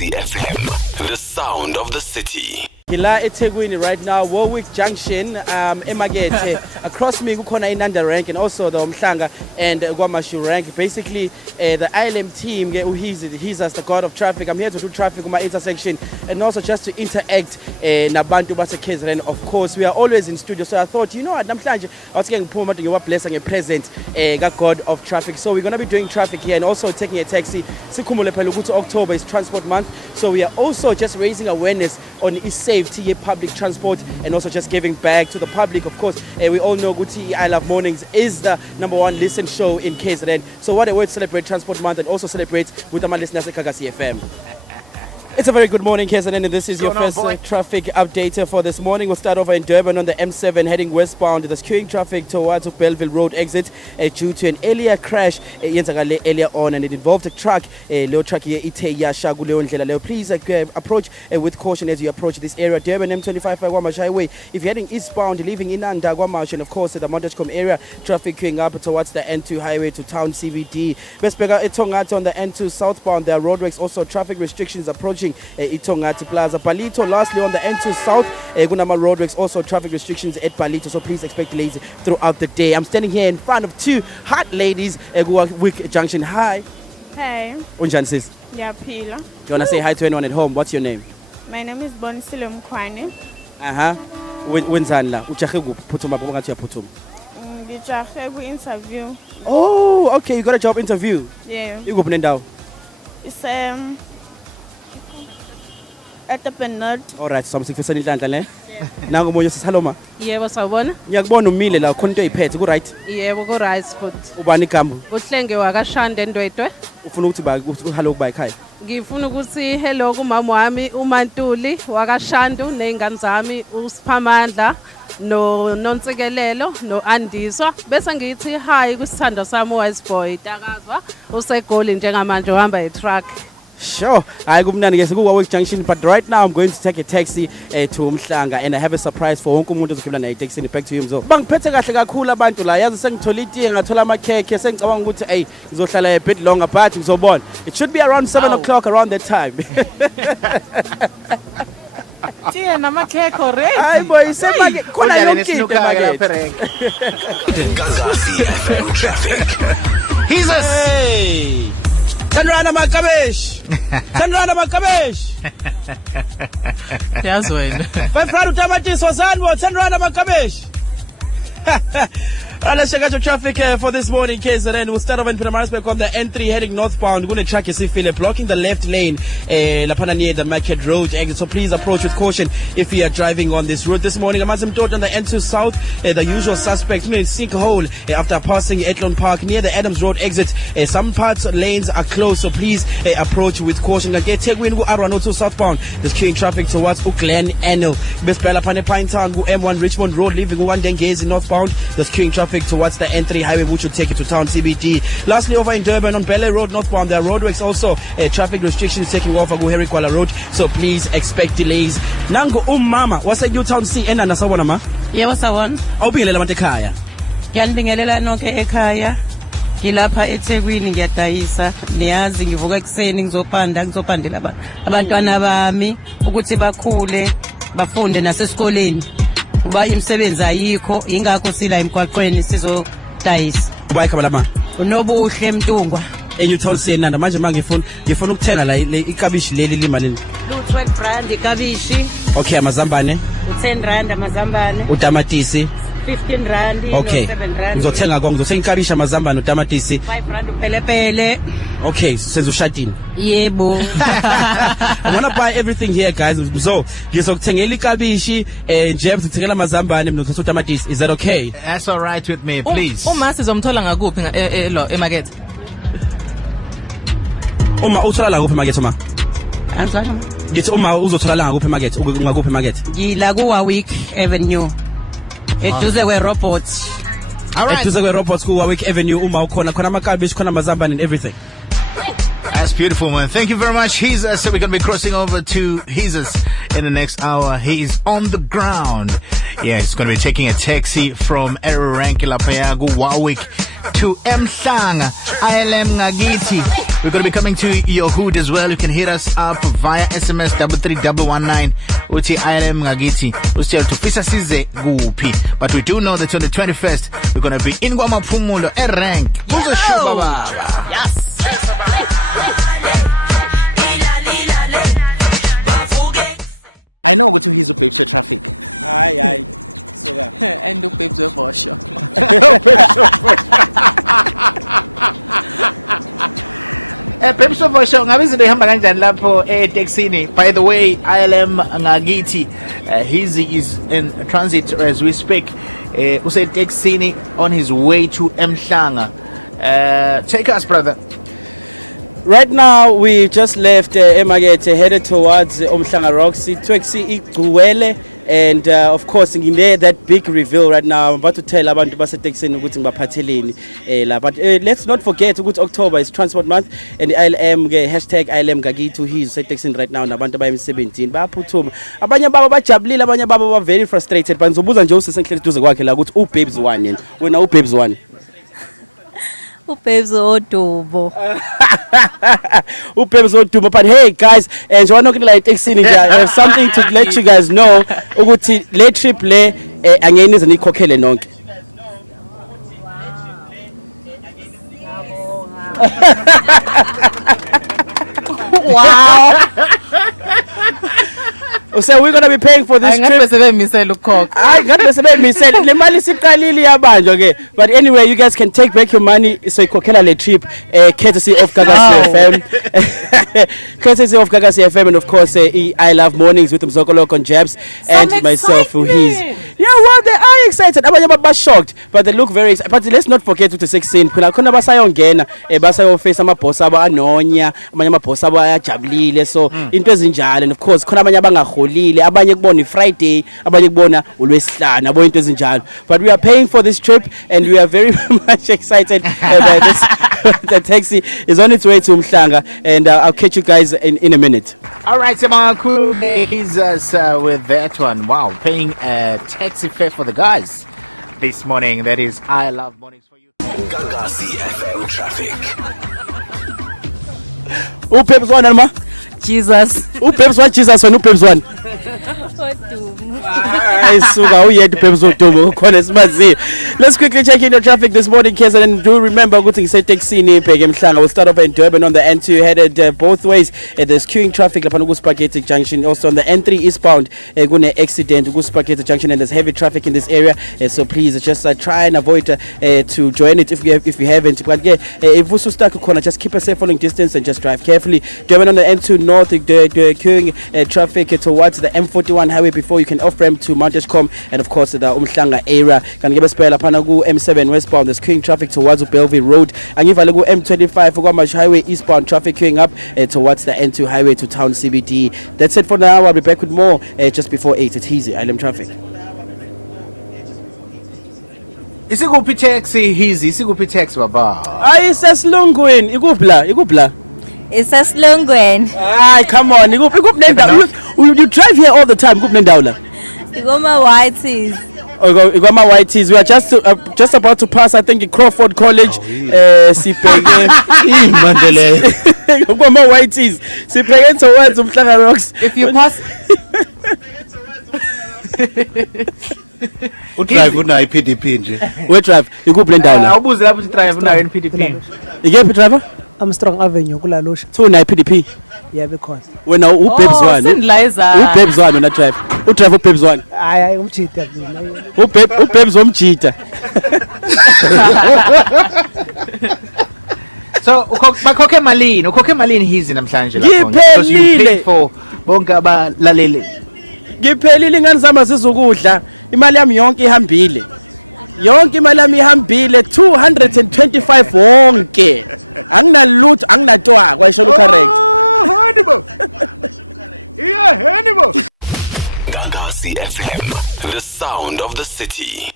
Galaxy FM, the sound of the city. Ngila eThekwini right now, Warwick Junction, eMakethe. Across me kukhona iNanda rank and also the Umhlanga and KwaMashu rank. Basically, the ILM team, he's as the god of traffic. I'm here to do traffic on my intersection and also just to interact nabantu baseKZN. Of course, we are always in studio, so I thought, you know what, namhlanje awuthi ngiphuma nje ngiwablessa ngepresent god of traffic. So we're going to be doing traffic here and also taking a taxi. Sikhumule phela ukuthi October is transport month, so we are also just raising awareness on safety public transport and also just giving back to the public. Of course, we all know Guti I Love Mornings is the #1 listen show in KZN. So what a way to celebrate Transport Month and also celebrate with our listeners at Galaxy FM. It's a very good morning, KZN, and this is your first traffic update for this morning. We'll start over in Durban on the M7 heading westbound. There's queuing traffic towards Belleville Road exit due to an earlier crash earlier on, and it involved a truck. Low truck here, please approach with caution as you approach this area. Durban M25 KwaMashu Highway. If you're heading eastbound, leaving Inanda KwaMashu, and of course the Montagecom area, traffic queuing up towards the N2 highway to town CBD. Westbega Itongati on the N2 southbound. There are roadworks, also traffic restrictions approaching Itongati Plaza. Palito, lastly on the N2 South, Gunama roadworks, also traffic restrictions at Palito, so please expect delays throughout the day. I'm standing here in front of two hot ladies at Warwick Junction. Hi. Hey. Unjani sis? Ngiyaphila. Do you want to say hi to anyone at home? What's your name? My name is Bonisile Mkhwane. Wenzani la? Ujahe kuphi? Phuthuma ngoba ngathi uyaphuthuma. Ngijahe ku-interview. Oh, okay, you got a job interview. Yeah. Ikuphi nendawo? It's at the Penard. Alright, so sikufisela inhlanhla le. Nangu umunye sisaloma. Yebo sawubona. Ngiyakubona umile la khona into oyiphethe ku right. Yebo ku right spot. Ubani igama? Uhlenge wakashanda Ndwedwe. Ufuna ukuthi ba hello kuba ekhaya. Ngifuna ukuthi hello kumama wami uMantuli wakashandu nezingane zami uSiphamandla no Nontsikelelo no Andiswa bese ngithi hi kusithando sami Wise Boy Takazwa usegoli njengamanje uhamba e-truck. Sure. I go mnandi ke Warwick Junction, but right now I'm going to take a taxi to Umhlanga, and I have a surprise for wonke umuntu ozogibela naye taxi back to you mzo. Bangiphethe kahle kakhulu abantu la. Yazi sengithola itiye ngathola amakhekhe sengicabanga ukuthi hey ngizohlala a bit longer, but ngizobona. It should be around 7 o'clock around that time. Ay boy, semake khona yonke into emarket. Galaxy FM traffic. He's a hey. Tanrana Makabesh. Tanrana Makabesh. Yazi wena. Bafradu Tamatis Wasanwo, Tanrana Makabesh. Let's check out your traffic for this morning, KZN. We'll start off in Pietermaritzburg on the N3 heading northbound. We're going to track Isifile, blocking the left lane lapana near the Market Road exit. So please approach with caution if you are driving on this route this morning. Amazim Toad on the N2 South, the usual suspect in a sinkhole after passing Etlon Park near the Adams Road exit. Some parts lanes are closed, so please approach with caution. Tekwini Arwanoto southbound. There's queuing traffic towards Glen Anil. Bespela Pane Pine Town, M1 Richmond Road, leaving Dengezi northbound. There's queuing traffic towards the N3 highway, which will take you to town CBD. Lastly, over in Durban on Belle Road northbound, there are roadworks, also traffic restrictions taking over Guheri Kuala Road, so please expect delays. Nango mama wasa you town C ena nasawona ma? Yebo sawona. Awubingelela abantu ekhaya. Ngiyanibingelela nonke ekhaya. Ngilapha eThekwini ngiyadayisa. Niyazi ngivuka ekseni ngizophandela abantwana bami ukuthi bakhule bafunde nasesikoleni. Uba imisebenzi ayikho ingakho sila emgwaqweni sizodayisa. Uba ikhaba lama? Unobuhle Mtungwa. Enyutown sena manje ngifuna ukuthenga la ikabishi leli limalini. Lu-12 rand ikabishi. Okay, amazambane. U10 rand amazambane. Utamatisi. 15 rand. Okay. 7 rand. Ngizothenga ikabishi amazambane utamatisi. 5 rand upelepele. Okay, senza ushadini. Yebo. I want to buy everything here, guys. So, ngizokuthengela ikabishi, nje ngizithengela amazambane mina ngizothatha utamatisi. Is that okay? That's all right with me, please. Uma sizomthola ngakuphi emarket? Uma uthola la kuphi emarket uma? Angisho. Ngithi uma uzothola la ngakuphi emarket, ngakuphi emarket? Ngila ku Warwick Avenue. Eduze kwe robot. All right. Eduze kwe robots ku Warwick Avenue uma ukhona amakabishi khona amazambane and everything. That's beautiful, man. Thank you very much. So we're going to be crossing over to Jesus in the next hour. He's on the ground. Yeah, he's going to be taking a taxi from Erankela Payagu, Warwick to Mhlanga ILM Ngagiti. We're going to be coming to your hood as well. You can hit us up via SMS 33119. Uti ILM Ngagiti. Uti tufisa size gupi. But we do know that on the 21st, we're going to be in Guamaphumulo, rank. Buzo Shuba Baba. Yes. I know what to his babes traffic. Aye. Suka. And the babes were for sure. Babes for sure. Ngabe izinto ihamba kanjani lapho taxini. By the way, ILM Ngagiti, Hizzy is in transit as we speak. Use taxini on his way to Mhlanga. Take us, brother. Right now, we just left Emakethe, headed towards Umhlanga Rocks. Twexi Igcwele, and of course, in there, that big reveal right now. I'm about to tell abantu baseTexini ukuthi ngibaphatheleni la. But let's not forget ukuthi October is Transport Month, and ILM hashtag ILM Ngagiti he's seTexini right now. Nabantu baya-17 bayaphuthuma. Abanye babo bajabulile, abanye babo ba very frustrated. But ngizobuza nje usesenhleli duze kwakhe la ukuthi uBabes 1 yena. Wena uBabes 1. Babes odubo. Babes odubo. But hey guys, njengoba nokudla eTexini nje, I have something to let you guys know ukuthi le trip le angeke nize nikhokhele nonke. Wow. So we're going to be paying for this trip. I got to say le mali siqalile yabanjwa ke. But anyway, you guys can take back your money so ikhokhela le trip courtesy of Gagasi FM. Courtesy of Gagasi FM, and of course I Love Mornings with Mzokoloko and Jabs and myself who he's. Yeah, well, they are excited. Abanye baba shocked, but they look very excited. But let's not forget to 16. Phela khona basayongena basayofaced amaboss aba anonya, abanye amaboss aba ayajabulile. So into ezinjalo, and of course khona abanye abangaholile, abanye kubona Friday, abanye kubona uLwesihlanu, abo into ezinjalo. But we are paying for this trip and we are very much excited about this. The taxi is on its way to Mhlanga, and I'll catch you guys in a minute. All right, Samaku, he's us with that one. Wow, paying a taxi fare for the guys this morning. That is I Love Mornings for you. Gagasi FM traffic. Babes 1 Alma? Jesus. Babes 1 Jesus and Babes 1. Let's quickly check in the traffic this morning, Keza, and do remember good thing say Texini Mhlanga. We'll start off in Durban on the N2 headed both ways. There's queuing traffic upon Spaghetti Junction. Also on the N3 eastbound, gonna accident Spaghetti Junction, and there's heavy traffic in this area. So please just try and avoid to join it if you haven't. But if you stuck corner, just keep a safe following distance and just drive carefully. Durban on the N2 north, the queuing traffic towards the M41 highway before you can off ramp to Mount Eskom, and of course the Umhlanga area. Can give a spell upon M7 westbound. There's queuing traffic towards Belleville Road, and if I go M25 Guamash Highway eastbound traffic queuing up towards the N2 highway to town CBD. That's it for now. I'll be back with more just before 8. It's easy. ILM traffic. Isikuphi taxi Hizzy? Isikuphi taxi baba? Ayi sesilungwini. Ikupla. It's a slungwen. Aye, come on. You drive here all the time. You got my whiteys. You got my whiteys. We are just about to pass, I think, Crawford College. Sipege. Mandele. You got my whiteys. Sipege towards Umhlanga Rocks. If you pass. Udrive una iPDP nje. We drive. You go blend down. Awubuze lapho drive una iPDP. You driver? Armstrong Avenue kula Lusha. So na iPDP. Yeah, because. When now Babes 1. Babes 1 on that drive. Who drive Babes 1? Hayi umchita mina. Babes umchita. So bakhokhe malini Hizzy namhlanje lapho. Because you paid for bonke abalaleli. Ngiphelile ingane zami sizukudla. Imali yami yonke ihambile. Yonke imali yami ihambile 225 wonke. Anginalutho, anginatwa kwasho correct. Hannibal. Yeah, Hannibal. Gagasi FM, the sound of the city.